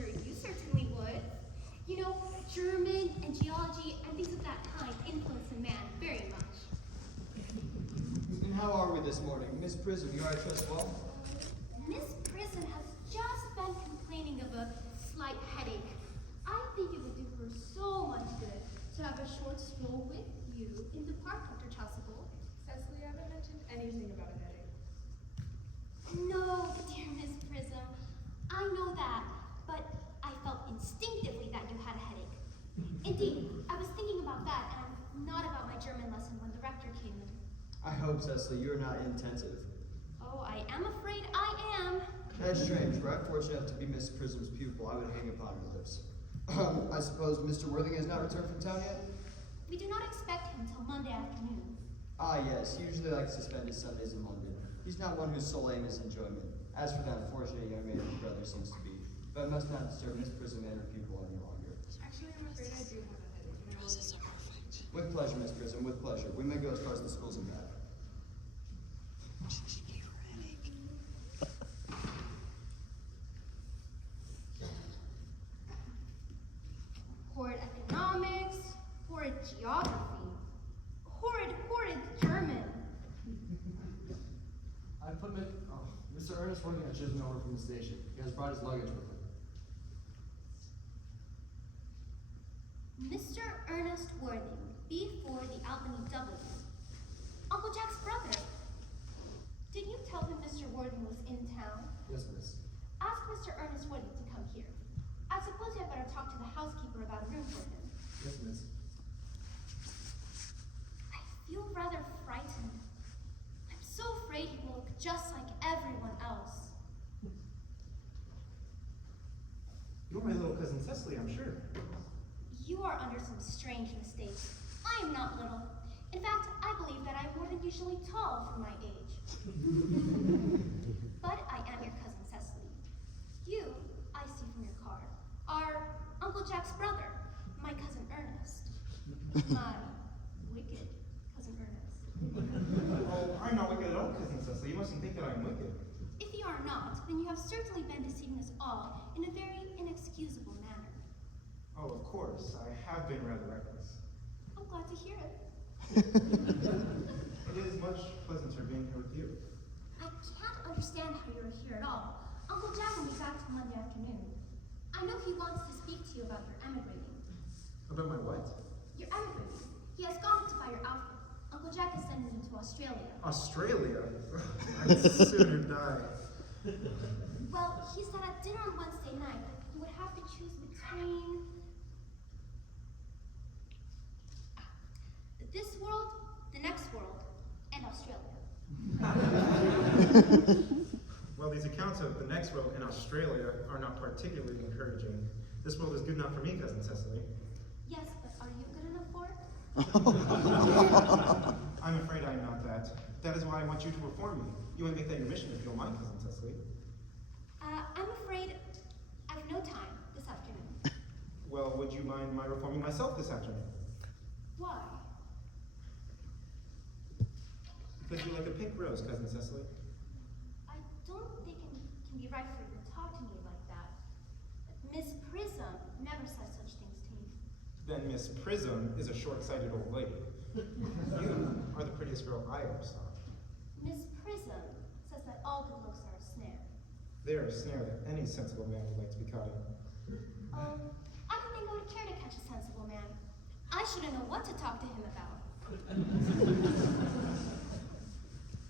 sure you certainly would. You know, German and geology and things of that kind influence a man very much. And how are we this morning? Miss Prism, you are, I trust, well? Miss Prison has just been complaining of a slight headache. I think it would do her so much good to have a short stroll with you in the park, Dr. Chasuble. Cecily, I haven't mentioned anything about a headache. No, dear Miss Prism, I know that, but I felt instinctively that you had a headache. Indeed, I was thinking about that and not about my German lesson when the rector came in. I hope, Cecily, you are not inattentive. Oh, I am afraid I am. That's strange. Were I fortunate enough to be Miss Prism's pupil, I would hang upon your lips. I suppose Mr. Worthing has not returned from town yet? We do not expect him till Monday afternoon. Ah, yes. He usually likes to spend his Sundays in London. He's not one whose sole aim is enjoyment. As for that unfortunate young man, his brother seems to be. But I must not disturb Miss Prism and her pupil any longer. Actually, I'm afraid I do have a headache. And I will... With pleasure, Miss Prism, with pleasure. We may go as far as the schools and back. Horrid economics, horrid geography, horrid German. I put Mr. Ernest Worthing had driven over from the station. He has brought his luggage with him. Mr. Ernest Worthing, B4 the Albany W's. Uncle Jack's brother. Did you tell him Mr. Worthing was in town? Yes, miss. Ask Mr. Ernest Worthing to come here. I suppose you had better talk to the housekeeper about a room for him. Yes, miss. I feel rather frightened. I'm so afraid he will look just like everyone else. You're my little cousin Cecily, I'm sure. You are under some strange mistake. I am not little. In fact, I believe that I am more than usually tall for my age. But I am your cousin Cecily. You, I see from your card, are Uncle Jack's brother, my cousin Ernest. My wicked cousin Ernest. Oh, I'm not wicked at all, cousin Cecily. You mustn't think that I'm wicked. If you are not, then you have certainly been deceiving us all in a very inexcusable manner. Oh, of course. I have been rather reckless. I'm glad to hear it. It is much pleasanter being here with you. I can't understand how you're here at all. Uncle Jack will be back till Monday afternoon. I know he wants to speak to you about your emigrating. About my what? Your emigrating. He has gone to buy your outfit. Uncle Jack is sending you to Australia. Australia? I'd sooner die. Well, he said at dinner on Wednesday night that you would have to choose between this world, the next world, and Australia. Well, these accounts of the next world and Australia are not particularly encouraging. This world is good enough for me, cousin Cecily. Yes, but are you good enough for it? I'm afraid I'm not that. That is why I want you to reform me. You may make that your mission if you don't mind, cousin Cecily. I'm afraid I've no time this afternoon. Well, would you mind my reforming myself this afternoon? Why? Because you're like a pink rose, cousin Cecily. I don't think it can be right for you to talk to me like that. Miss Prism never says such things to me. Then Miss Prism is a short-sighted old lady. You are the prettiest girl I ever saw. Miss Prism says that all good looks are a snare. They are a snare that any sensible man would like to be caught in. I don't think I would care to catch a sensible man. I shouldn't know what to talk to him about.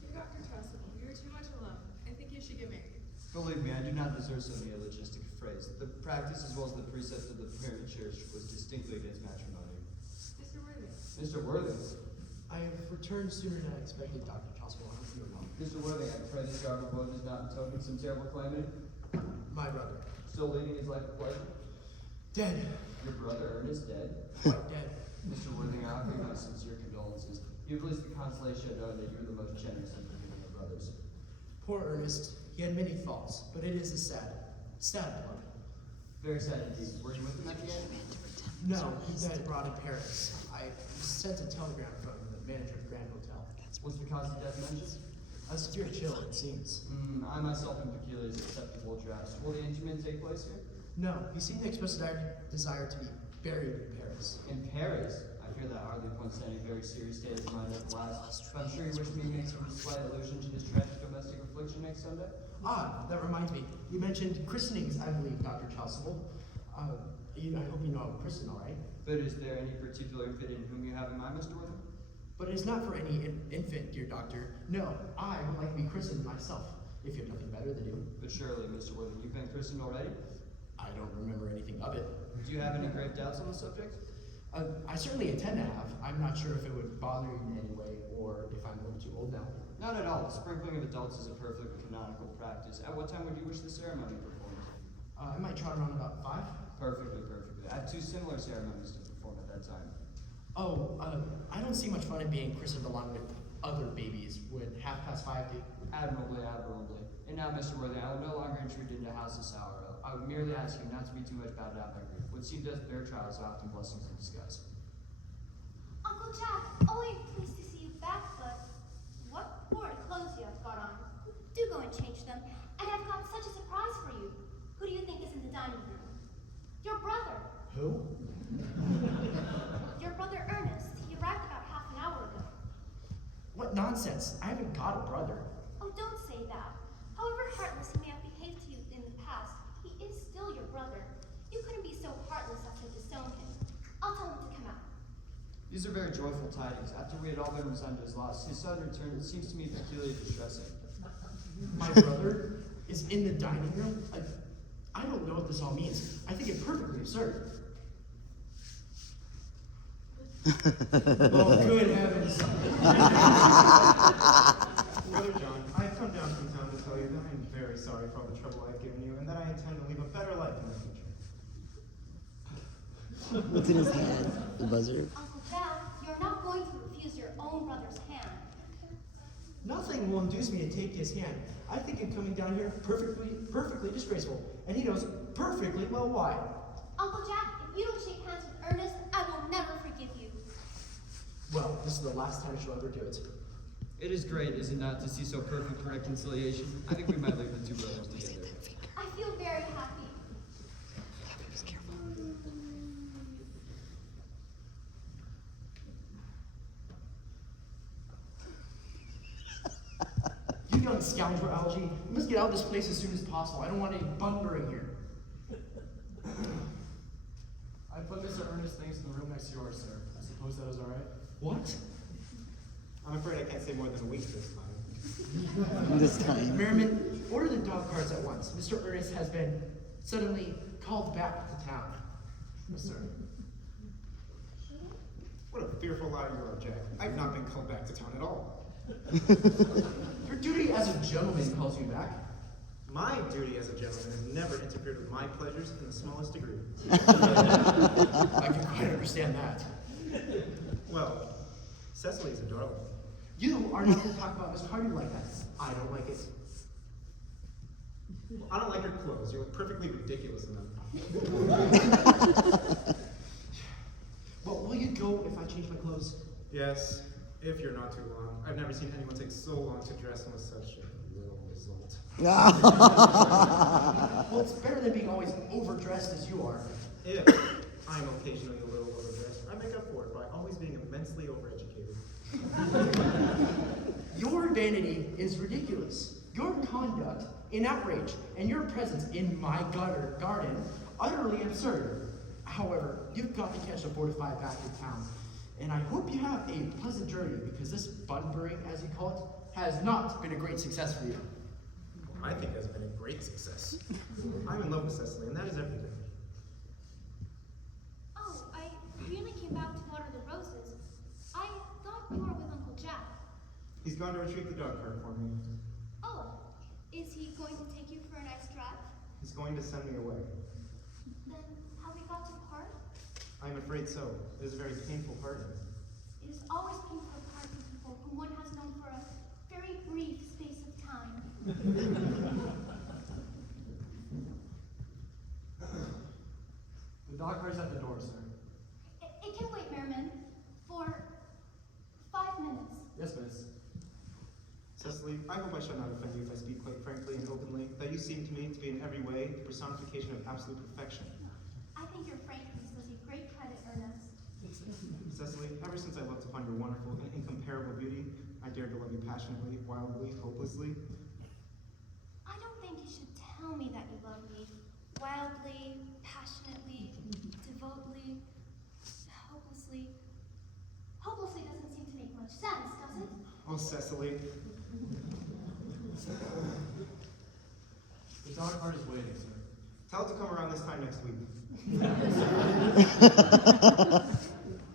Dear Dr. Chasuble, you're too much alone. I think you should get married. Believe me, I do not deserve so many illogistic phrase. The practice as well as the precepts of the parent church was distinctly against matrimony. Mr. Worthing. Mr. Worthing. I have returned sooner than I expected, Dr. Chasuble. I hope you are well. Mr. Worthing, I pray this job of vote does not token some terrible calamity. My brother. Still leading his life of pleasure. Dead. Your brother Ernest dead. Quite dead. Mr. Worthing, I offer you my sincere condolences. You have at least the consolation of knowing that you are the most generous and forgiving of brothers. Poor Ernest. He had many faults, but it is a sad blow. Very sad indeed. Were you with him at the end? No, he died abroad in Paris. I sent a telegram from the manager of the Grand Hotel. What's the cause of death mentioned? A severe chill, it seems. I myself am peculiarly susceptible to drafts. Will the interment take place here? No, he seemed to express a desire to be buried in Paris. In Paris? I fear that hardly points to any very serious state of mind at last. But I'm sure you wish me to make some slight allusion to this tragic domestic affliction next Sunday? Ah, that reminds me. You mentioned christenings, I believe, Dr. Chasuble. I hope you know I'm christened, all right? But is there any particular infant in whom you have in mind, Mr. Worthing? But it is not for any infant, dear doctor. No, I would like to be christened myself, if you have nothing better to do. But surely, Mr. Worthing, you've been christened already? I don't remember anything of it. Do you have any grave doubts on the subject? I certainly intend to have. I'm not sure if it would bother you in any way, or if I'm a little too old now. Not at all. The sprinkling of adults is a perfect canonical practice. At what time would you wish the ceremony performed? I might trot around about 5. Perfectly. I have 2 similar ceremonies to perform at that time. Oh, I don't see much fun in being christened along with other babies. Would 5:30 do? Admirably. And now, Mr. Worthing, I will no longer intrude into house this hour. I would merely ask you not to be too much bowed out by grief. What seems as their trials are often blessings in disguise. Uncle Jack, always pleased to see you back, but what horrid clothes you have got on. Do go and change them, and I've got such a surprise for you. Who do you think is in the dining room? Your brother. Who? Your brother Ernest. He arrived about half an hour ago. What nonsense! I haven't got a brother. Oh, don't say that. However heartless he may have behaved to you in the past, he is still your brother. You couldn't be so heartless as to disown him. I'll tell him to come out. These are very joyful tidings. After we had all been resigned to his loss, his sudden return seems to me peculiarly distressing. My brother is in the dining room? I don't know what this all means. I think it perfectly absurd. Oh, good heavens. Brother John, I've come down from town to tell you that I am very sorry for all the trouble I've given you, and that I intend to leave a better life in the future. What's in his hand? The buzzer? Uncle Jack, you're not going to refuse your own brother's hand. Nothing will induce me to take his hand. I think him coming down here perfectly disgraceful, and he knows perfectly well why. Uncle Jack, if you don't shake hands with Ernest, I will never forgive you. Well, this is the last time she'll ever do it. It is great, is it not, to see so perfect a reconciliation? I think we might leave the 2 brothers together. I feel very happy. You young scoundrel, Algie. You must get out of this place as soon as possible. I don't want any bunkering here. I put Mr. Ernest things in the room next to yours, sir. I suppose that is all right? What? I'm afraid I can't say more than a week this time. This time. Merriman, order the dog carts at once. Mr. Ernest has been suddenly called back to town. Yes, sir. What a fearful liar you are, Jack. I've not been called back to town at all. Your duty as a gentleman calls you back. My duty as a gentleman has never interfered with my pleasures in the smallest degree. I can quite understand that. Well, Cecily is a darling. You are not to talk about Miss Carter like that. I don't like it. I don't like your clothes. You look perfectly ridiculous in them. Well, will you go if I change my clothes? Yes, if you're not too long. I've never seen anyone take so long to dress and with such a little result. Well, it's better than being always overdressed as you are. If I'm occasionally a little overdressed, I make up for it by always being immensely overeducated. Your vanity is ridiculous. Your conduct an outrage, and your presence in my garden utterly absurd. However, you've got to catch the 4 to 5 back to town, and I hope you have a pleasant journey, because this bunburying, as you call it, has not been a great success for you. I think that's been a great success. I'm in love with Cecily, and that is everything. Oh, I really came back to water the roses. I thought you were with Uncle Jack. He's gone to retrieve the dog cart for me. Oh, is he going to take you for a nice drive? He's going to send me away. Then have we got to part? I'm afraid so. It is a very painful parting. It is always painful to part with people whom one has known for a very brief space of time. The dog car's at the door, sir. It can wait, Merriman, for 5 minutes. Yes, miss. Cecily, I hope I shall not offend you if I speak quite frankly and openly, that you seem to me to be in every way the personification of absolute perfection. I think your frankness does you great credit, Ernest. Cecily, ever since I looked upon your wonderful and incomparable beauty, I dared to love you passionately, wildly, hopelessly. I don't think you should tell me that you love me wildly, passionately, devotedly, hopelessly. Hopelessly doesn't seem to make much sense, does it? Oh, Cecily. The dog cart is waiting, sir. Tell it to come around this time next week.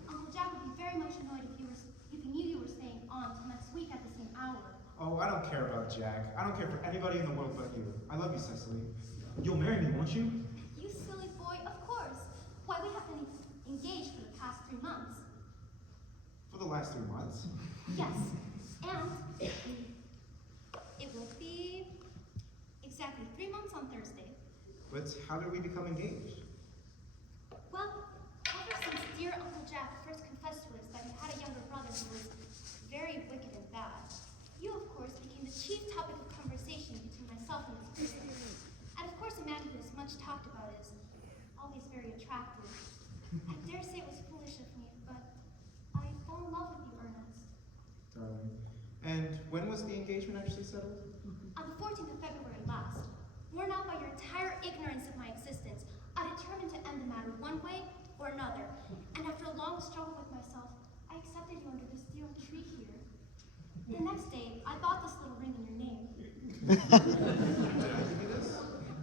Uncle Jack would be very much annoyed if he knew you were staying on till next week at the same hour. Oh, I don't care about Jack. I don't care for anybody in the world but you. I love you, Cecily. You'll marry me, won't you? You silly boy, of course. Why, we have been engaged for the past 3 months. For the last 3 months. Yes, and it will be exactly 3 months on Thursday. But how did we become engaged? Well, ever since dear Uncle Jack first confessed to us that he had a younger brother who was very wicked and bad, you, of course, became the chief topic of conversation between myself and his sister. And of course, a man who is much talked about is always very attractive. I dare say it was foolish of me, but I fell in love with you, Ernest. Darling. And when was the engagement actually settled? On the 14th of February last, worn out by your entire ignorance of my existence, I determined to end the matter one way or another. And after a long struggle with myself, I accepted you under this dear tree here. The next day, I bought this little ring in your name. Did I give you this?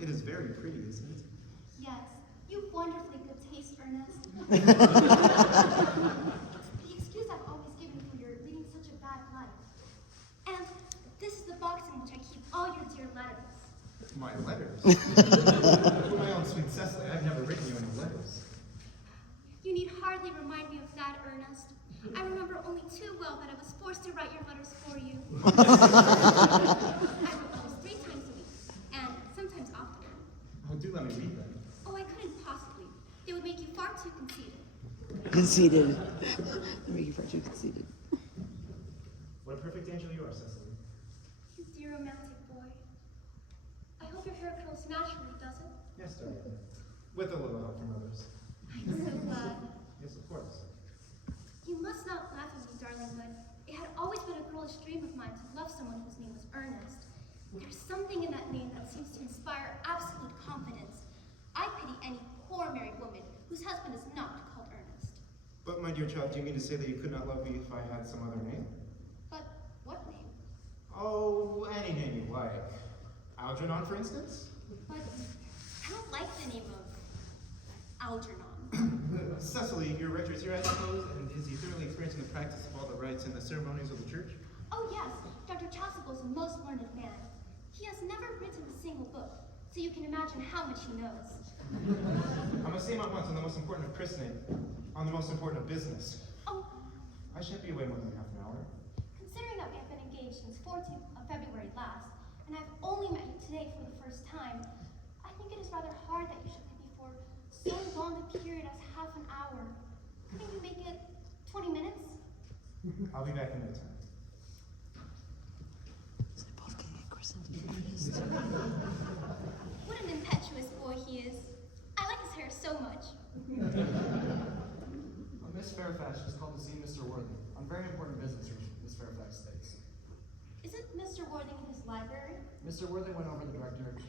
It is very pretty, isn't it? Yes, you've wonderfully good taste, Ernest. It's the excuse I've always given for your leading such a bad life. And this is the box in which I keep all your dear letters. My letters? My own sweet Cecily, I've never written you any letters. You need hardly remind me of that, Ernest. I remember only too well that I was forced to write your letters for you. I wrote letters 3 times a week, and sometimes oftener. Oh, do let me read them. Oh, I couldn't possibly. They would make you far too conceited. Conceited. They make you far too conceited. What a perfect angel you are, Cecily. You dear romantic boy. I hope your hair curls naturally, does it? Yes, darling. With a little help from others. I'm so glad. Yes, of course. You must not laugh at me, darling, but it had always been a girlish dream of mine to love someone whose name was Ernest. There's something in that name that seems to inspire absolute confidence. I pity any poor married woman whose husband is not called Ernest. But, my dear child, do you mean to say that you could not love me if I had some other name? But what name? Oh, any name you like. Algernon, for instance? But I don't like the name of Algernon. Cecily, your rector is here, I suppose, and is he thoroughly experienced in the practice of all the rites and the ceremonies of the church? Oh yes, Dr. Chasuble is a most learned man. He has never written a single book, so you can imagine how much he knows. I must see him at once on the most important of christening, on the most important of business. Oh, I shan't be away more than half an hour. considering that we have been engaged since 14th of February last, and I've only met you today for the first time, I think it is rather hard that you should leave me for so long a period as half an hour. Couldn't you make it 20 minutes? I'll be back in no time. So they're both getting christened in Ernest. What an impetuous boy he is. I like his hair so much. Miss Fairfax just called to see Mr. Worthing on very important business, Miss Fairfax states. Isn't Mr. Worthing in his library? Mr. Worthing went over the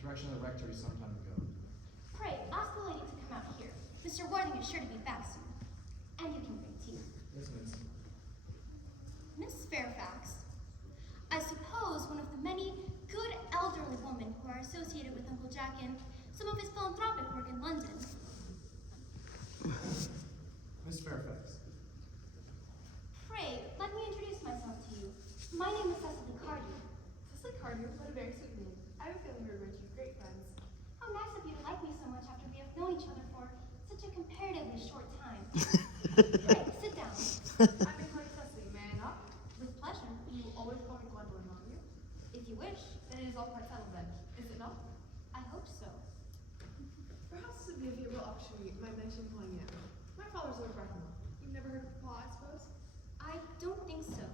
direction of the rectory some time ago. Pray, ask the lady to come out here. Mr. Worthing is sure to be back soon. And you can bring tea. Yes, miss. Miss Fairfax, I suppose one of the many good elderly women who are associated with Uncle Jack in some of his philanthropic work in London. Miss Fairfax. Pray, let me introduce myself to you. My name is Cecily Cardew. Cecily Cardew, what a very sweet name. I have a feeling we're going to be great friends. How nice of you to like me so much after we have known each other for such a comparatively short time. Pray, sit down. I've been calling Cecily, may I not? With pleasure, You always call me Gwendolyn, don't you? if you wish. Then it is all quite settled then, is it not? I hope so. Perhaps this would be a favorable opportunity, my mention calling you. My father's Lord Bracknell. You've never heard of Papa, I suppose? I don't think so.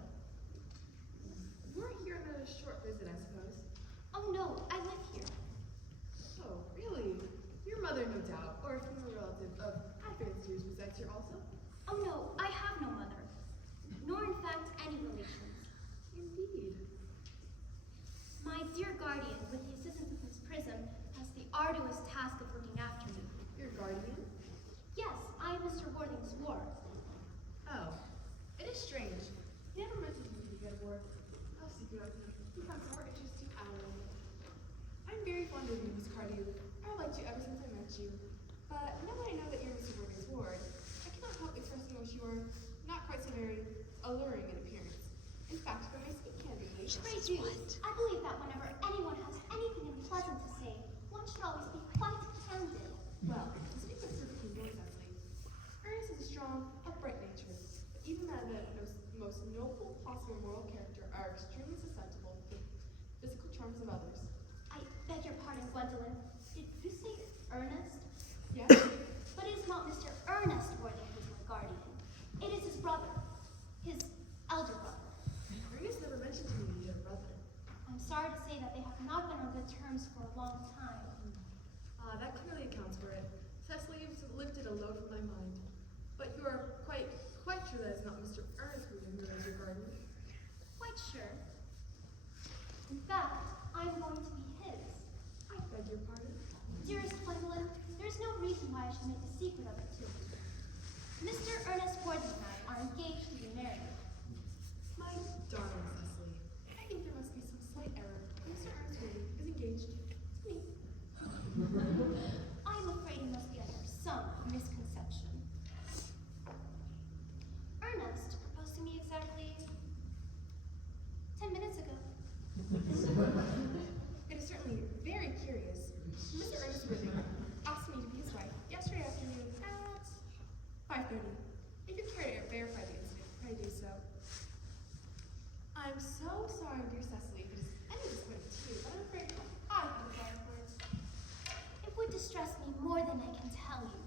We're here in a short visit, I suppose. Oh no, I live here. Oh, really? Your mother, no doubt, or a female relative of advanced years resides here also? Oh no, I have no mother. Nor in fact any relations. Indeed. My dear guardian, with the assistance of Miss Prism, has the arduous task of looking after me. Your guardian? Yes, I am Mr. Worthing's ward. Oh, it is strange. He never mentioned me to get ward. How secret of him. He becomes more interesting hourly. I'm very fond of you, Miss Cardew. I've liked you ever since I met you. But now that I know that you're Mr. Worthing's ward, I cannot help expressing wish you are not quite so very alluring in appearance. In fact, if I may speak candidly, Pray do. I believe that whenever anyone has anything unpleasant to say, one should always be quite candid. well, to speak with perfectly yours, Cecily, Ernest is a strong, upright nature, but even men of the most noble possible moral character are extremely susceptible to the physical charms of others. I beg your pardon, Gwendolyn. Did you say Ernest? Yes? But it is not Mr. Ernest Worthing who is my guardian. It is his brother. His elder brother. Ernest never mentioned to me that you had a brother. I'm sorry to say that they have not been on good terms for a long time. That clearly accounts for it. Cecily has lifted a load from my mind. But you are quite sure that it's not Mr. Ernest Worthing who is your guardian? Quite sure. In fact, I'm going to be his. I beg your pardon. Dearest Gwendolyn, there is no reason why I should make a secret of it too. Mr. Ernest Worthing and I are engaged to be married. My darling Cecily, I think there must be some slight error. Mr. Ernest Worthing is engaged to me. I'm afraid you must be under some misconception. Ernest proposed to me exactly 10 minutes ago. It is certainly very curious. Mr. Ernest Worthing asked me to be his wife yesterday afternoon at 5:30. If you care to verify the incident, pray do so. I'm so sorry, dear Cecily, if it is any disappointment to you, but I'm afraid I have the final words. It would distress me more than I can tell you,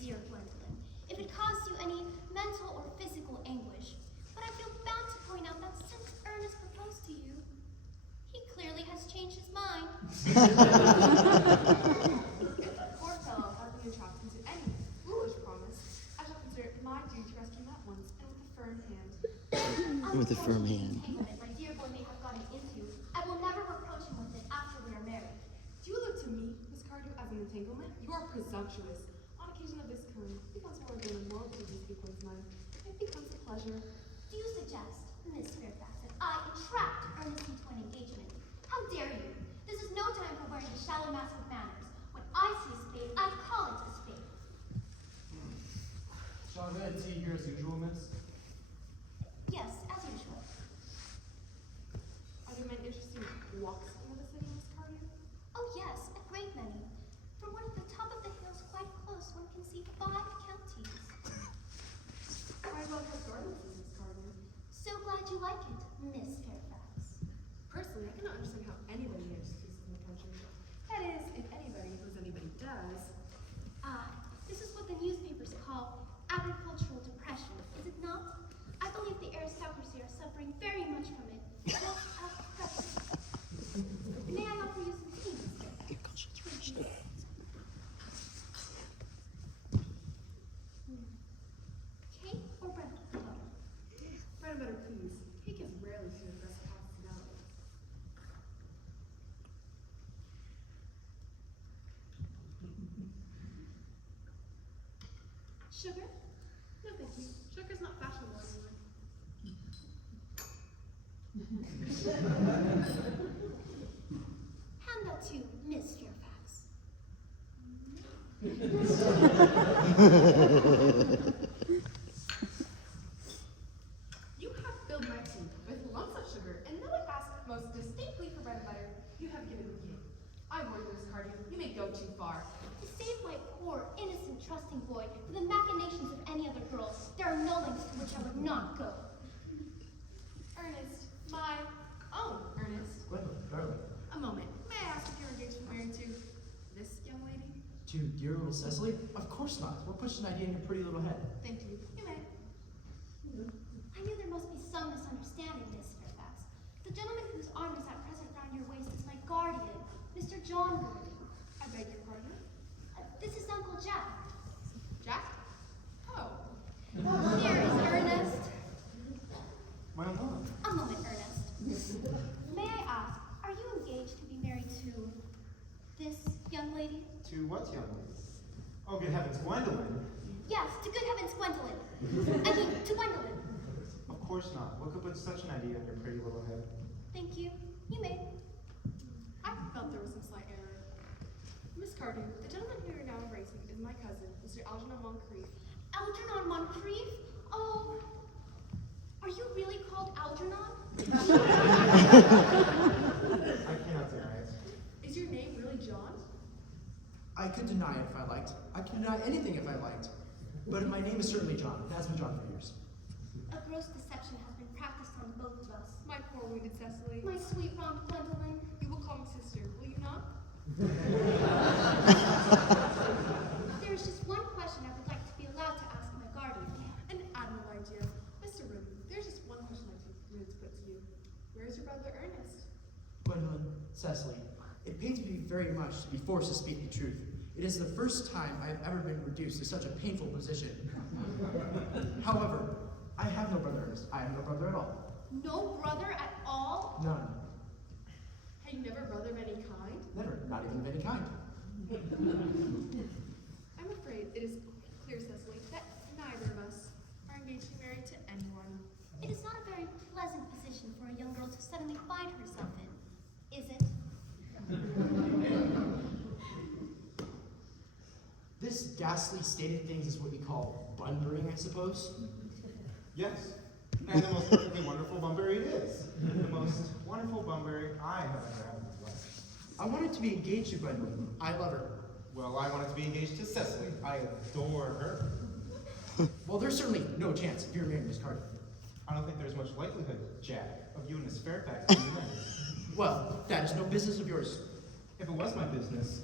dear Gwendolyn, if it caused you any mental or physical anguish. But I feel bound to point out that since Ernest proposed to you, he clearly has changed his mind. If the poor fellow has been entrapped into any foolish promise, I shall consider it my duty to rescue him at once and with a firm hand. With a firm hand. Entanglement my dear boy may have gotten into, I will never reproach him with it after we are married. Do you look to me, Miss Cardew, as an entanglement? You are presumptuous. On occasion of this kind, it becomes more than a moral to these people's mind. It becomes a pleasure. Do you suggest, Miss Fairfax, that I entrapped Ernest into an engagement? How dare you? This is no time for wearing the shallow mask of manners. When I see a spade, I call it a spade. Shall I have tea here as usual, miss? Yes, as usual. Are there many interesting walks in the city, Miss Cardew? Oh yes, a great many. From one at the top of the hills quite close, one can see 5 counties. I love your gardens, Miss Cardew. So glad you like it, Miss Fairfax. Personally, I cannot understand how anybody manages to do this in the country. That is, if anybody knows anybody does. This is what the newspapers call agricultural depression, is it not? I believe the aristocracy are suffering very much from it. Just as present. May I offer you some tea, Miss Fairfax? Cake or bread and butter? Bread and butter, please. Cake is rarely seen at best hospitality. Sugar? No, thank you. Sugar's not fashionable anymore. Hand that to Miss Fairfax. You have filled my tea with lumps of sugar, and though it asks most distinctly for bread and butter, you have given me cake. I warn you, Miss Cardew, you may go too far. To save my poor, innocent, trusting boy from the machinations of any other girl, there are no lengths to which I would not go. Ernest, my own Ernest. Gwendolyn, darling. A moment. May I ask if you're engaged and married to this young lady? To dear little Cecily? Of course not. What puts an idea in your pretty little head? Thank you. You may. I knew there must be some misunderstanding, Miss Fairfax. The gentleman whose arm is at Mr. John Wood. I beg your pardon? This is Uncle Jack. Jack? Oh. Here is Ernest. My mom. A moment, Ernest. May I ask, are you engaged to be married to this young lady? To what young lady? Oh, good heavens, Gwendolyn. Yes, to good heavens, Gwendolyn. I mean, to Gwendolyn. Of course not. What could put such an idea in your pretty little head? Thank you. You may. I felt there was some slight error. Miss Cardew, the gentleman who you're now embracing is my cousin, Mr. Algernon Moncrief. Algernon Moncrief? Oh, are you really called Algernon? I cannot deny it. Is your name really John? I could deny it if I liked. I can deny anything if I liked. But my name is certainly John. It has been John for years. A gross deception has been practiced on both of us. My poor wounded Cecily. My sweet round Gwendolyn. You will call me sister, will you not? There is just one question I would like to be allowed to ask my guardian. An admirable idea. Mr. Ruby, there's just one question I'd like to put to you. Where is your brother Ernest? Gwendolyn, Cecily, it pains me very much to be forced to speak the truth. It is the first time I have ever been reduced to such a painful position. However, I have no brother Ernest. I have no brother at all. No brother at all? None. Had you never a brother of any kind? Never. Not even of any kind. I'm afraid it is clear, Cecily, that neither of us are engaged to be married to anyone. It is not a very pleasant position for a young girl to suddenly find herself in, is it? This ghastly state of things is what you call bundering, I suppose? Yes. And the most perfectly wonderful Bunbury it is. The most wonderful Bunbury I have ever had in my life. I wanted to be engaged to Gwendolyn. I love her. Well, I wanted to be engaged to Cecily. I adore her. Well, there's certainly no chance if you're marrying Miss Carter. I don't think there's much likelihood, Jack, of you and Miss Fairfax being married. Well, that is no business of yours. If it was my business,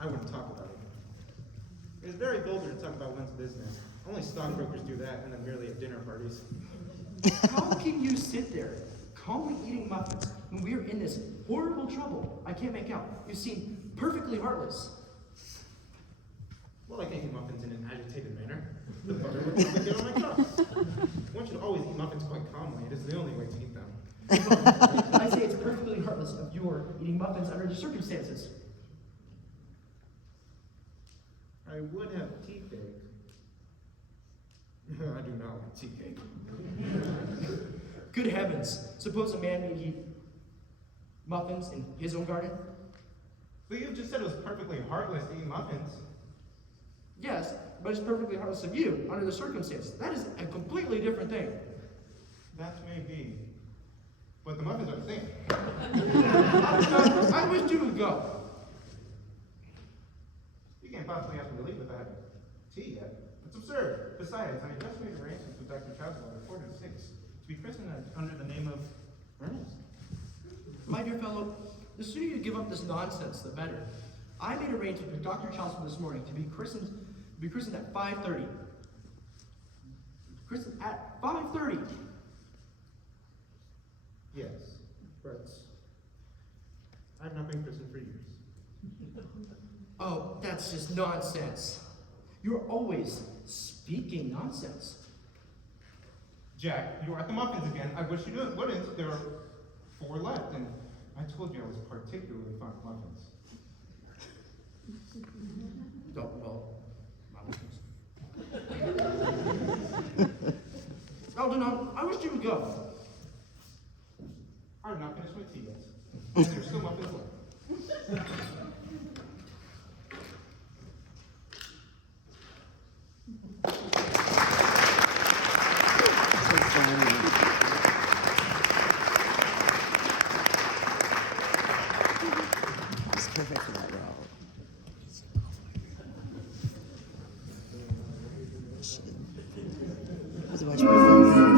I wouldn't talk about it. It is very vulgar to talk about one's business. Only stockbrokers do that, and then merely at dinner parties. How can you sit there, calmly eating muffins, when we are in this horrible trouble? I can't make out. You seem perfectly heartless. Well, I can't eat muffins in an agitated manner. The butter would probably get on my cuffs. One should always eat muffins quite calmly. It is the only way to eat them. I say it's perfectly heartless of your eating muffins under the circumstances. I would have tea cake. I do not like tea cake. Good heavens, suppose a man may eat muffins in his own garden? But you just said it was perfectly heartless to eat muffins. Yes, but it's perfectly heartless of you under the circumstances. That is a completely different thing. That may be. But the muffins are the same. I wish you would go. You can't possibly ask me to leave without having tea yet. It's absurd. Besides, I just made arrangements with Dr. Chaswell at 4 to 6 to be christened under the name of Ernest. My dear fellow, the sooner you give up this nonsense, the better. I made arrangements with Dr. Chaswell this morning to be christened at 5:30. Christened at 5:30. Yes, but I've not been christened for years. Oh, that's just nonsense. You're always speaking nonsense. Jack, you're at the muffins again. I wish you wouldn't. There are 4 left, and I told you I was particularly fond of muffins. Oh, well, my muffins. Algernon, I wish you would go. I've not finished my tea yet. And there's still muffins left. It's perfect for that role. I was watching my phone.